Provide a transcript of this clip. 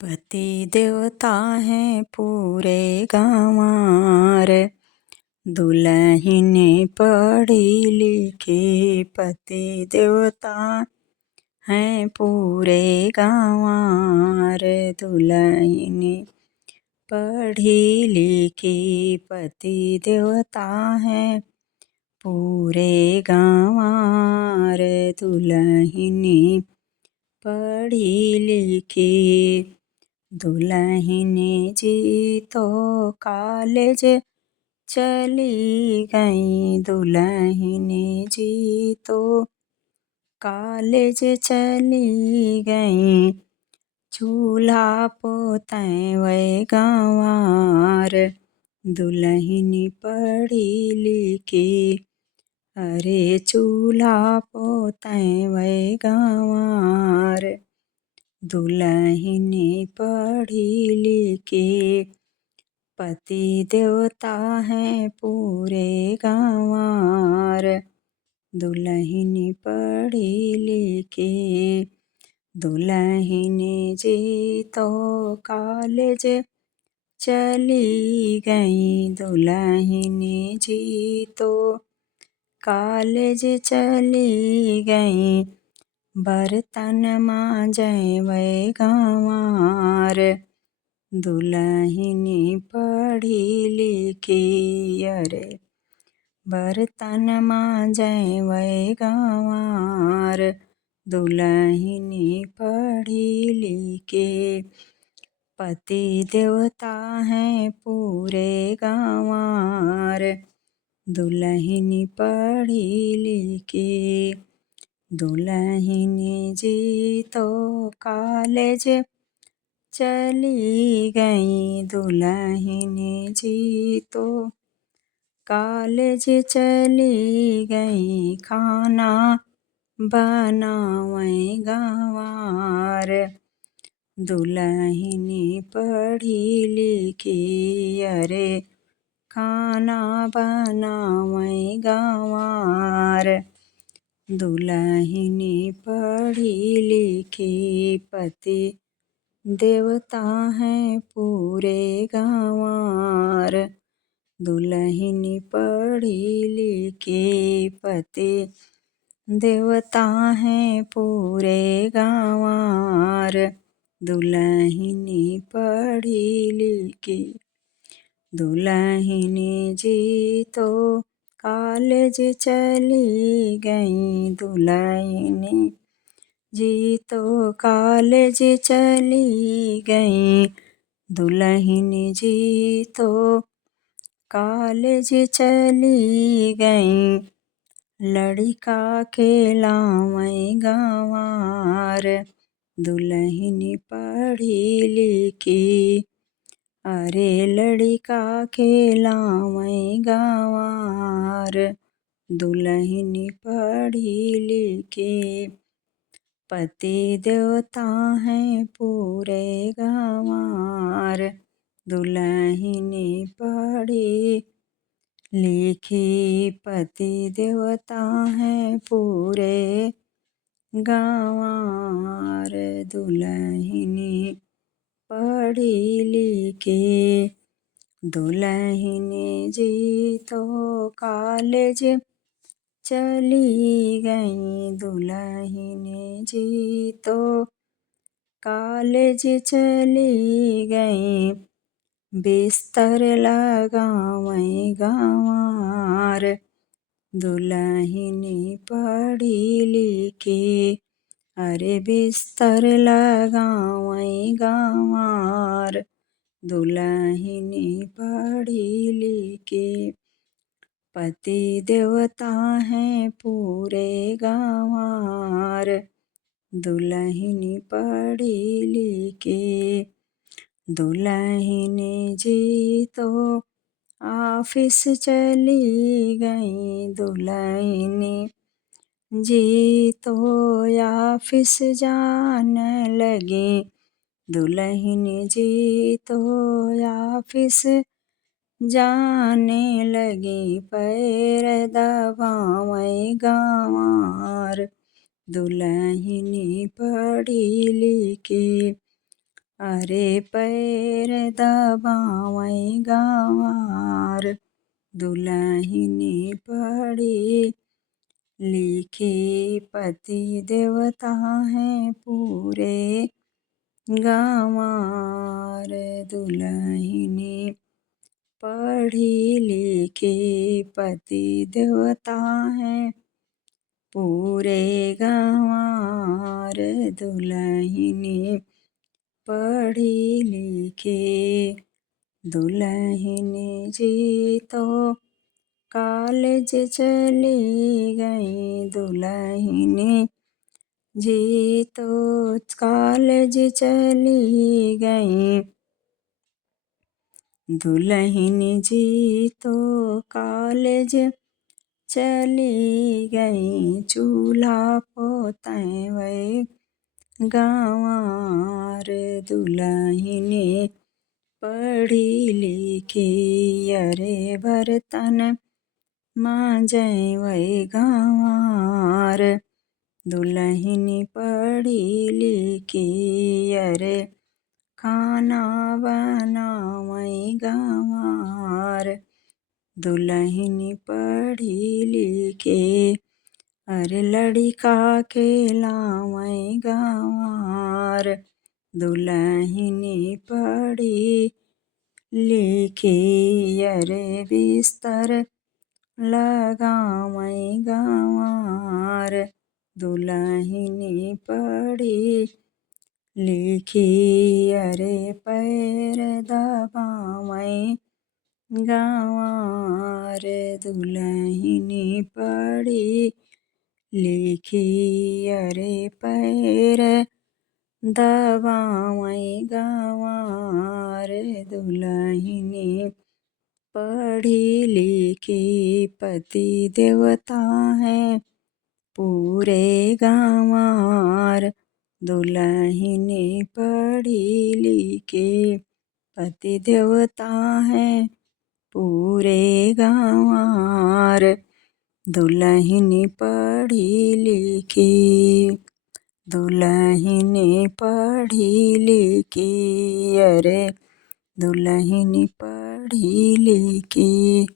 पति देवता हैं पूरे गंवार, दुल्हन पढ़ी लिखी। पति देवता हैं पूरे गंवार, दुल्हन पढ़ी लिखी। पति देवता हैं पूरे गंवार, दुल्हन पढ़ी लिखी। दुल्हन जी तो कॉलेज चली गई, दुल्हन जी तो कॉलेज चली गई। चूल्हा पोतैं वै गंवार, दुल्हन पढ़ी लिखी। अरे चूल्हा पोतैं वै गंवार, दुल्हन पढ़ी लिखी। पति देवता हैं पूरे गंवार, दुल्हन पढ़ी लिखी। दुल्हन जी तो कॉलेज चली गई, दुल्हन जी तो कॉलेज चली गई। बर्तन मांजैं वै गंवार, दुल्हन पढ़ी लिखी। अरे बर्तन मांजैं वै गंवार, दुल्हन पढ़ी लिखी। पति देवता हैं पूरे गंवार, दुल्हन पढ़ी लिखी। दुल्हन जी तो कॉलेज चली गई, दुल्हन जी तो कॉलेज चली गई। खाना बनावैं गंवार, दुल्हन पढ़ी लिखी। अरे खाना बनावैं गंवार, दुल्हन पढ़ी लिखी। पति देवता हैं पूरे गंवार, दुल्हन पढ़ी लिखी। पति देवता हैं पूरे गंवार, दुल्हन पढ़ी लिखी। दुल्हन जी तो कॉलेज चली गई, दुल्हन जी तो कॉलेज चली गई। दुल्हन जी तो कॉलेज चली गई। लड़का खेलावैं गंवार, दुल्हन पढ़ी लिखी। अरे लड़का खेलावैं गंवार, दुल्हन पढ़ी लिखी। पति देवता हैं पूरे गंवार, दुल्हन पढ़ी लिखी। पति देवता हैं पूरे गंवार, दुल्हन पढ़ी लिखी। दुल्हन जी तो कॉलेज चली गई, दुल्हन जी तो कॉलेज चली गई। बिस्तर लगावैं गंवार, दुल्हन पढ़ी लिखी। अरे बिस्तर लगावैं गंवार, दुल्हन पढ़ी लिखी। पति देवता हैं पूरे गंवार, दुल्हन पढ़ी लिखी। दुल्हन जी तो ऑफिस चली गई, दुल्हन जी तो ऑफिस जाने लगी। दुल्हन जी तो ऑफिस जाने लगी। पैर दबावैं गंवार, दुल्हन पढ़ी लिखी। अरे पैर दबावै गंवार, दुल्हनी पढ़ी लिखी पति देवता है पूरे गंवार। दुल्हनी पढ़ी लिखी पति देवता है पूरे गंवार। दुल्हनी पढ़ी लिखी, दुल्हनी जी तो कॉलेज चली गई, दुल्हनी जी तो कॉलेज चली गई, दुल्हनी जी तो कॉलेज चली गई। चूल्हा पोतवै गंवार, दुल्हनी पढ़ी लिखी अरे बर्तन मांजवै गंवार। दुल्हनी पढ़ी लिखी अरे खाना बनावै गंवार। दुल्हनी पढ़ी लिखी अरे लड़का खेलावै गंवार। दुल्हनी पढ़ी लिखी अरे बिस्तर लगावै गंवार। दुल्हनी पढ़ी लिखी अरे पैर दबावै गंवार। दुल्हनी पढ़ी लिखी अरे पैर दबावै गंवार। दुल्हनी पढ़ी लिखी पति देवता है पूरे गंवार। दुल्हनी पढ़ी लिखी पति देवता है पूरे गंवार। दुल्हनी पढ़ी लिखी, दुल्हनी पढ़ी लिखी अरे दुल्हनी पढ़ी लिखी।